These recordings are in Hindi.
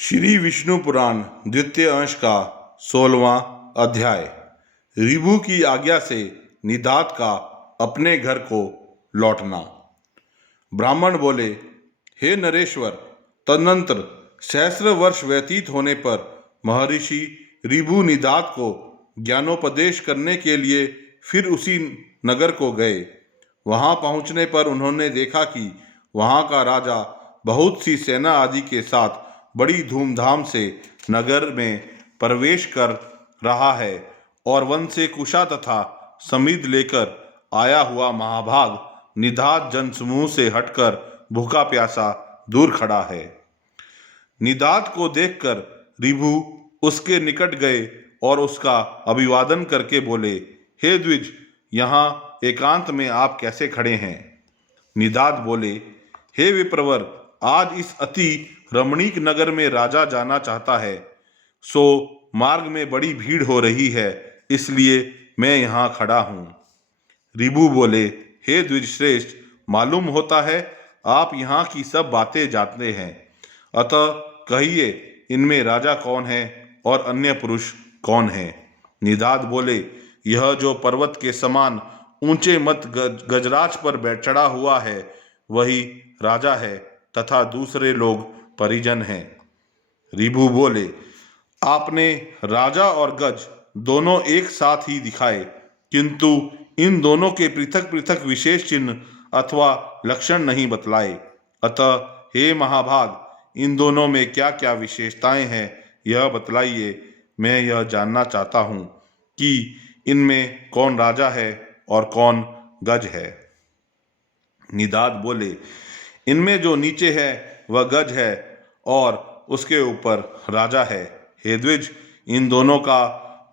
श्री विष्णु पुराण द्वितीय अंश का 16वां अध्याय। ऋभु की आज्ञा से निदात का अपने घर को लौटना। ब्राह्मण बोले, हे नरेश्वर, तदनंतर सहस्र वर्ष व्यतीत होने पर महर्षि ऋभु निदात को ज्ञानोपदेश करने के लिए फिर उसी नगर को गए। वहां पहुंचने पर उन्होंने देखा कि वहां का राजा बहुत सी सेना आदि के साथ बड़ी धूमधाम से नगर में प्रवेश कर रहा है और वन से कुशा तथा समिध लेकर आया हुआ महाभाग निदात जनसमूह से हटकर भूखा प्यासा दूर खड़ा है। निदात को देखकर ऋभु उसके निकट गए और उसका अभिवादन करके बोले, हे द्विज, यहाँ एकांत में आप कैसे खड़े हैं? निदात बोले, हे विप्रवर, आज इस अति रमणीक नगर में राजा जाना चाहता है, सो मार्ग में बड़ी भीड़ हो रही है, इसलिए मैं यहाँ खड़ा हूँ। ऋभु बोले, हे द्विजश्रेष्ठ, मालूम होता है आप यहाँ की सब बातें जानते हैं, अतः कहिए इनमें राजा कौन है और अन्य पुरुष कौन है? निदात बोले, यह जो पर्वत के समान ऊंचे मत गजराज पर चढ़ा हुआ है वही राजा है तथा दूसरे लोग परिजन हैं। ऋभु बोले, आपने राजा और गज दोनों एक साथ ही दिखाए, किंतु इन दोनों के पृथक पृथक विशेष चिन्ह अथवा लक्षण नहीं बतलाए। अतः हे महाभाग, इन दोनों में क्या क्या विशेषताएं हैं यह बतलाइए। मैं यह जानना चाहता हूँ कि इनमें कौन राजा है और कौन गज है। निदात बोले, इनमें जो नीचे है वह गज है और उसके ऊपर राजा है। हे द्विज, इन दोनों का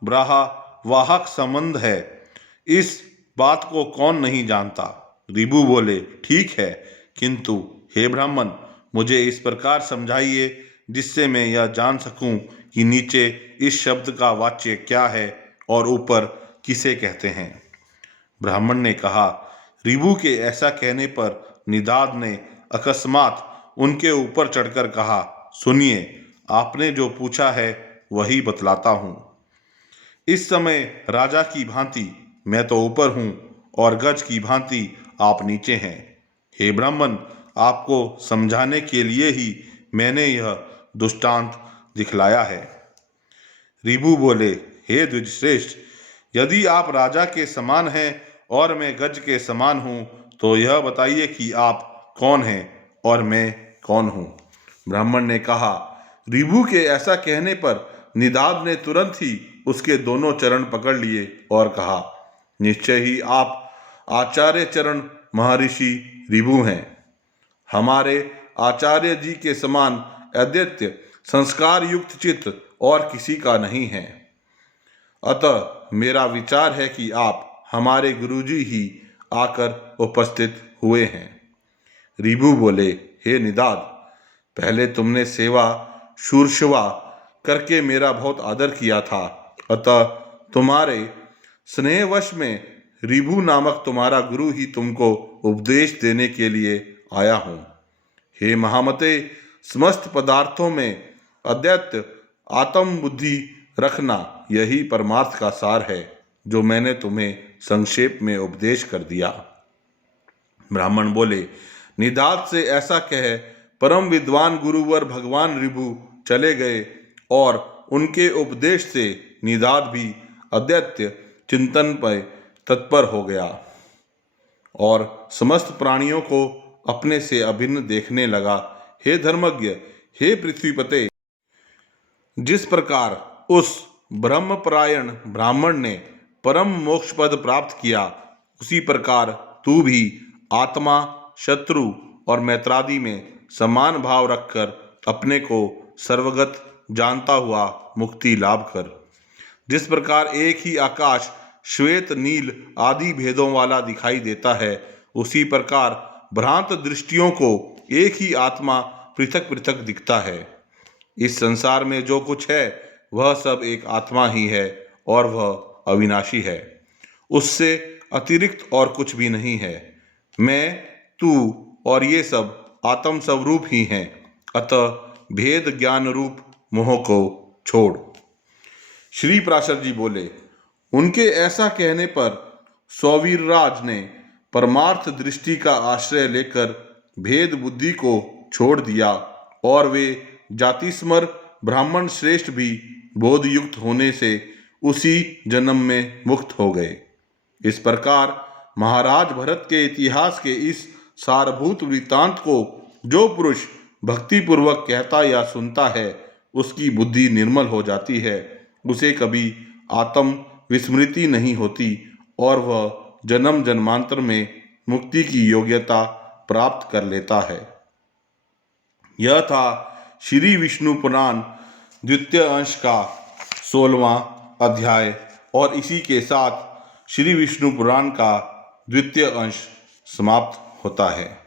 ब्राह्मवाहक संबंध है, इस बात को कौन नहीं जानता? ऋभु बोले, ठीक है, किंतु हे ब्राह्मण, मुझे इस प्रकार समझाइए जिससे मैं यह जान सकूं कि नीचे इस शब्द का वाच्य क्या है और ऊपर किसे कहते हैं। ब्राह्मण ने कहा। ऋभु के ऐसा कहने पर निदात ने अकस्मात उनके ऊपर चढ़कर कहा, सुनिए, आपने जो पूछा है वही बतलाता हूँ। इस समय राजा की भांति मैं तो ऊपर हूँ और गज की भांति आप नीचे हैं। हे ब्राह्मण, आपको समझाने के लिए ही मैंने यह दृष्टांत दिखलाया है। ऋभु बोले, हे द्विजश्रेष्ठ, यदि आप राजा के समान हैं और मैं गज के समान हूँ तो यह बताइए कि आप कौन हैं और मैं कौन हूँ। ब्राह्मण ने कहा। ऋभु के ऐसा कहने पर निदात ने तुरंत ही उसके दोनों चरण पकड़ लिए और कहा, निश्चय ही आप आचार्य चरण महर्षि ऋभु हैं। हमारे आचार्य जी के समान अद्वितीय संस्कार युक्त चित्त और किसी का नहीं है। अतः मेरा विचार है कि आप हमारे गुरुजी ही आकर उपस्थित हुए हैं। ऋभु बोले, हे निदात, पहले तुमने सेवा शूरशवा करके मेरा बहुत आदर किया था, अतः तुम्हारे स्नेहवश में ऋभु नामक तुम्हारा गुरु ही तुमको उपदेश देने के लिए आया हूँ। हे महामते, समस्त पदार्थों में अद्वैत आत्म बुद्धि रखना यही परमार्थ का सार है जो मैंने तुम्हें संक्षेप में उपदेश कर दिया। ब्राह्मण बोले, निदात से ऐसा कह परम विद्वान गुरुवर भगवान ऋभु चले गए और उनके उपदेश से निदात भी अद्वैत चिंतन पर तत्पर हो गया और समस्त प्राणियों को अपने से अभिन्न देखने लगा। हे धर्मज्ञ, हे पृथ्वीपते, जिस प्रकार उस ब्रह्मपरायण ब्राह्मण ने परम मोक्ष पद प्राप्त किया, उसी प्रकार तू भी आत्मा, शत्रु और मैत्रादि में समान भाव रखकर अपने को सर्वगत जानता हुआ मुक्ति लाभ कर। जिस प्रकार एक ही आकाश श्वेत, नील आदि भेदों वाला दिखाई देता है, उसी प्रकार भ्रांत दृष्टियों को एक ही आत्मा पृथक पृथक दिखता है। इस संसार में जो कुछ है वह सब एक आत्मा ही है और वह अविनाशी है, उससे अतिरिक्त और कुछ भी नहीं है। मैं, तू और ये सब आत्म स्वरूप ही हैं। अतः भेद ज्ञान रूप मोह को छोड़। श्री पराशर जी बोले, उनके ऐसा कहने पर सौवीरराज ने परमार्थ दृष्टि का आश्रय लेकर भेद बुद्धि को छोड़ दिया और वे जातिस्मर ब्राह्मण श्रेष्ठ भी बोधयुक्त होने से उसी जन्म में मुक्त हो गए। इस प्रकार महाराज भरत के इतिहास के इस सारभूत वृत्तांत को जो पुरुष भक्तिपूर्वक कहता या सुनता है उसकी बुद्धि निर्मल हो जाती है, उसे कभी आत्म विस्मृति नहीं होती और वह जन्म जन्मांतर में मुक्ति की योग्यता प्राप्त कर लेता है। यह था श्री विष्णु पुराण द्वितीय अंश का 16वां अध्याय और इसी के साथ श्री विष्णु पुराण का द्वितीय अंश समाप्त होता है।